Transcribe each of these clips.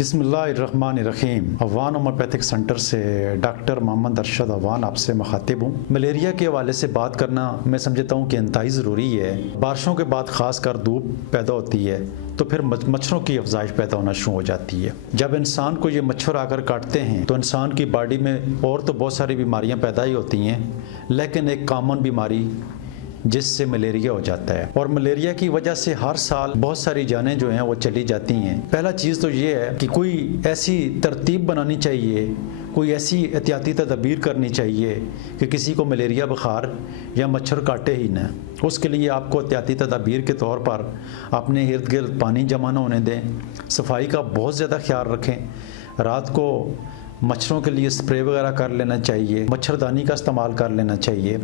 बिस्मिल्लाहिर्रहमानिर्रहीम। Awan homeopathic centre से doctor Mohammad Arshad Awan आपसे मुखातिब हूँ। मलेरिया के हवाले से बात करना मैं समझता हूँ कि इंतहाई ज़रूरी है। बारिशों के बाद ख़ास कर धूप पैदा होती है तो फिर मच्छरों की अफजाइश पैदा होना शुरू हो जाती है। जब इंसान को ये मच्छर आकर काटते हैं तो इंसान की बॉडी में और तो बहुत सारी बीमारियाँ पैदा ही होती हैं, लेकिन एक कॉमन बीमारी जिससे मलेरिया हो जाता है। और मलेरिया की वजह से हर साल बहुत सारी जानें जो हैं वो चली जाती हैं। पहला चीज़ तो ये है कि कोई ऐसी तरतीब बनानी चाहिए, कोई ऐसी एहतियाती तदबीर करनी चाहिए कि किसी को मलेरिया बुखार या मच्छर काटे ही ना। उसके लिए आपको एहतियाती तदबीर के तौर पर अपने इर्द गिर्द पानी जमा ना होने दें, सफाई का बहुत ज़्यादा ख्याल रखें, रात को मच्छरों के लिए स्प्रे वगैरह कर लेना चाहिए, मच्छरदानी का इस्तेमाल कर लेना चाहिए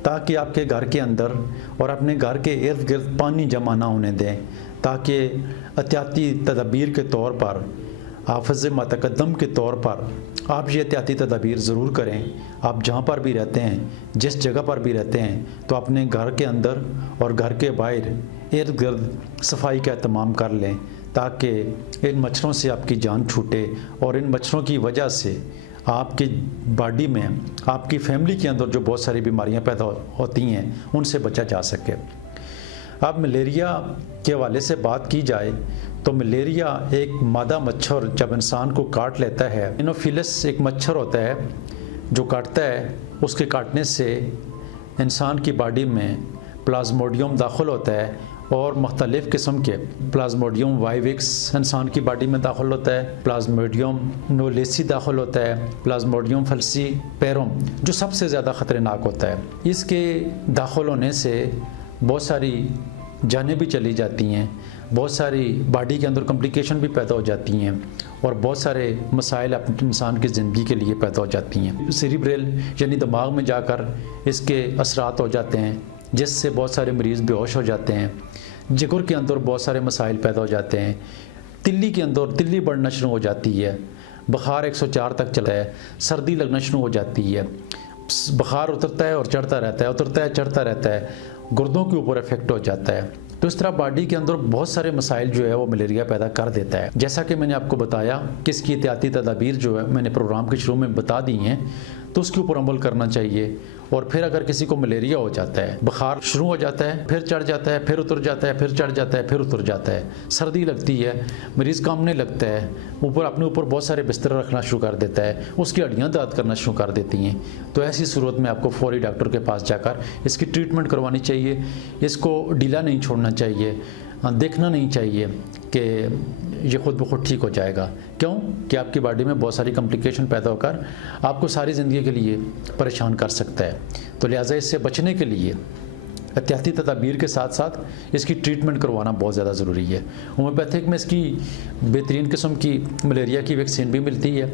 ताकि आपके घर के अंदर और अपने घर के इर्द गिर्द पानी जमा ना होने दें, ताकि एहतियाती तदबीर के तौर पर हाफ़िज़ मतक़द्दम के तौर पर आप ये एहतियाती तदबीर ज़रूर करें। आप जहाँ पर भी रहते हैं, जिस जगह पर भी रहते हैं, तो अपने घर के अंदर और घर के बाहर इर्द गिर्द सफाई का एहतमाम कर लें ताकि इन मच्छरों से आपकी जान छूटे और इन मच्छरों की वजह से आपकी बॉडी में, आपकी फैमिली के अंदर जो बहुत सारी बीमारियां पैदा होती हैं उनसे बचा जा सके। अब मलेरिया के हवाले से बात की जाए तो मलेरिया एक मादा मच्छर जब इंसान को काट लेता है, एनोफिलस एक मच्छर होता है जो काटता है, उसके काटने से इंसान की बॉडी में प्लाज्मोडियम दाखिल होता है और मुख्तलिफ़ किस्म के प्लाज्मोडियम वाइविक्स इंसान की बॉडी में दाखिल होता है, प्लाज्मोडियम नोलेसी दाखिल होता है, प्लाज्मोडियम फल्सीपेरम जो सबसे ज़्यादा ख़तरनाक होता है। इसके दाखिल होने से बहुत सारी जानें भी चली जाती हैं, बहुत सारी बॉडी के अंदर कॉम्प्लिकेशन भी पैदा हो जाती हैं और बहुत सारे मसाइल इंसान की ज़िंदगी के लिए पैदा हो जाती हैं। सेरिब्रल यानी दिमाग में जाकर इसके असरात हो जाते हैं जिससे बहुत सारे मरीज़ बेहोश हो जाते हैं। जिगर के अंदर बहुत सारे मसाइल पैदा हो जाते हैं। तिल्ली के अंदर तिल्ली बढ़ना शुरू हो जाती है, बुखार 104 तक चला है, सर्दी लगना शुरू हो जाती है, बुखार उतरता है और चढ़ता रहता है, उतरता है चढ़ता रहता है, गुर्दों के ऊपर इफेक्ट हो जाता है। तो इस तरह बॉडी के अंदर बहुत सारे मसाइल जो है वो मलेरिया पैदा कर देता है। जैसा कि मैंने आपको बताया कि इसकी एहतियाती तदाबीर जो है मैंने प्रोग्राम के शुरू में बता दी हैं, तो उसके ऊपर अमल करना चाहिए। और फिर अगर किसी को मलेरिया हो जाता है, बुखार शुरू हो जाता है, फिर चढ़ जाता है, फिर उतर जाता है, फिर चढ़ जाता है, फिर उतर जाता है, सर्दी लगती है, मरीज़ कांपने लगता है, ऊपर अपने ऊपर बहुत सारे बिस्तर रखना शुरू कर देता है, उसकी हड्डियाँ दर्द करना शुरू कर देती हैं, तो ऐसी सूरत में आपको फौरी डॉक्टर के पास जाकर इसकी ट्रीटमेंट करवानी चाहिए। इसको ढीला नहीं छोड़ना चाहिए, देखना नहीं चाहिए कि ये खुद ब खुद ठीक हो जाएगा। क्यों कि आपकी बॉडी में बहुत सारी कॉम्प्लिकेशन पैदा होकर आपको सारी ज़िंदगी के लिए परेशान कर सकता है। तो लिहाजा इससे बचने के लिए एहतियाती तदाबीर के साथ साथ इसकी ट्रीटमेंट करवाना बहुत ज़्यादा ज़रूरी है। होम्योपैथिक में इसकी बेहतरीन किस्म की मलेरिया की वैक्सीन भी मिलती है।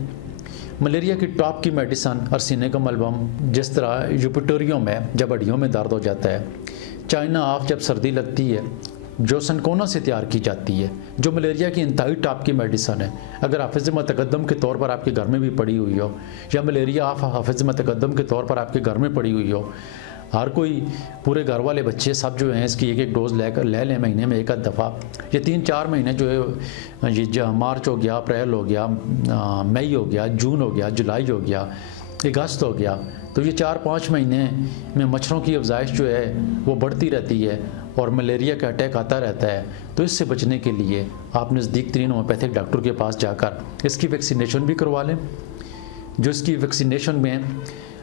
मलेरिया की टॉप की मेडिसन अर्सिनेकम एल्बम, जिस तरह यूपिटोरियम है जब हड्डियों में दर्द हो जाता है, चाइना ऑफ जब सर्दी लगती है जो सनकोना से तैयार की जाती है, जो मलेरिया की इंतहाई टॉप की मेडिसन है। अगर हाफ़िज़ मतक़द्दम के तौर पर आपके घर में भी पड़ी हुई हो या मलेरिया ऑफ हाफ़िज़ मतक़द्दम के तौर पर आपके घर में पड़ी हुई हो, हर कोई पूरे घर वाले बच्चे सब जो हैं इसकी एक डोज़ ले लें महीने में एक आध दफ़ा। ये 3-4 महीने जो है, ये मार्च हो गया, अप्रैल हो गया, मई हो गया, जून हो गया, जुलाई हो गया, अगस्त हो गया, तो ये 4-5 महीने में मच्छरों की अफजाइश जो है वो बढ़ती रहती है और मलेरिया का अटैक आता रहता है। तो इससे बचने के लिए आप नज़दीक तरीन होम्योपैथिक डॉक्टर के पास जाकर इसकी वैक्सीनेशन भी करवा लें। जो इसकी वैक्सीनेशन में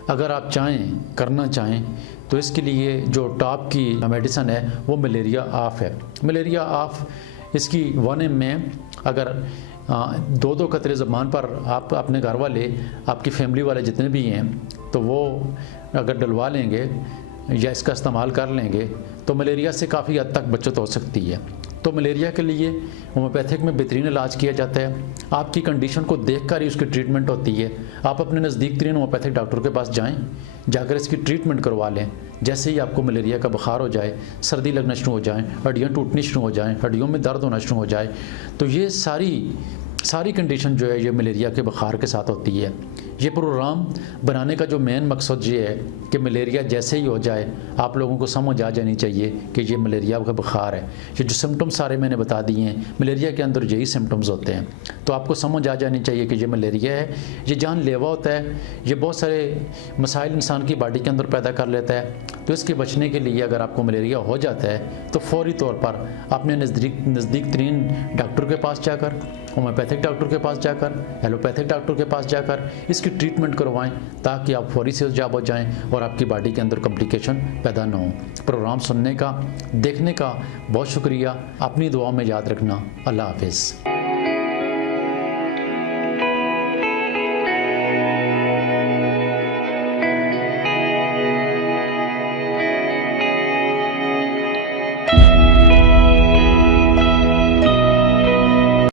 अगर आप चाहें करना चाहें तो इसके लिए जो टॉप की मेडिसन है वो मलेरिया ऑफ है। मलेरिया ऑफ इसकी 1 में अगर 2-2 कतरे ज़बान पर आप अपने घर वाले, आपकी फैमिली वाले जितने भी हैं, तो वो अगर डलवा लेंगे या इसका इस्तेमाल कर लेंगे तो मलेरिया से काफ़ी हद तक बचत हो सकती है। तो मलेरिया के लिए होम्योपैथिक में बेहतरीन इलाज किया जाता है। आपकी कंडीशन को देखकर ही उसकी ट्रीटमेंट होती है। आप अपने नज़दीक तरीन होम्योपैथिक डॉक्टर के पास जाएं, जाकर इसकी ट्रीटमेंट करवा लें। जैसे ही आपको मलेरिया का बुखार हो जाए, सर्दी लगना शुरू हो जाए, हड्डियाँ टूटनी शुरू हो जाएँ, हड्डियों में दर्द होना शुरू हो जाए, तो ये सारी कंडीशन जो है ये मलेरिया के बुखार के साथ होती है। ये प्रोग्राम बनाने का जो मेन मकसद ये है कि मलेरिया जैसे ही हो जाए आप लोगों को समझ आ जानी चाहिए कि ये मलेरिया का बुखार है। ये जो सिम्टम्स सारे मैंने बता दिए हैं, मलेरिया के अंदर यही सिम्टम्स होते हैं, तो आपको समझ आ जानी चाहिए कि ये मलेरिया है। ये जानलेवा होता है, ये बहुत सारे मसाइल इंसान की बॉडी के अंदर पैदा कर लेता है। तो इसके बचने के लिए अगर आपको मलेरिया हो जाता है तो फौरी तौर पर अपने नज़दीक तरीन डॉक्टर के पास जाकर, होम्योपैथिक डॉक्टर के पास जाकर, एलोपैथिक डॉक्टर के पास जाकर इसकी ट्रीटमेंट करवाएं, ताकि आप फौरी से जाब हो जाएं और आपकी बॉडी के अंदर कॉम्प्लिकेशन पैदा ना हो। प्रोग्राम सुनने का, देखने का बहुत शुक्रिया। अपनी दुआओं में याद रखना। अल्लाह हाफिज़।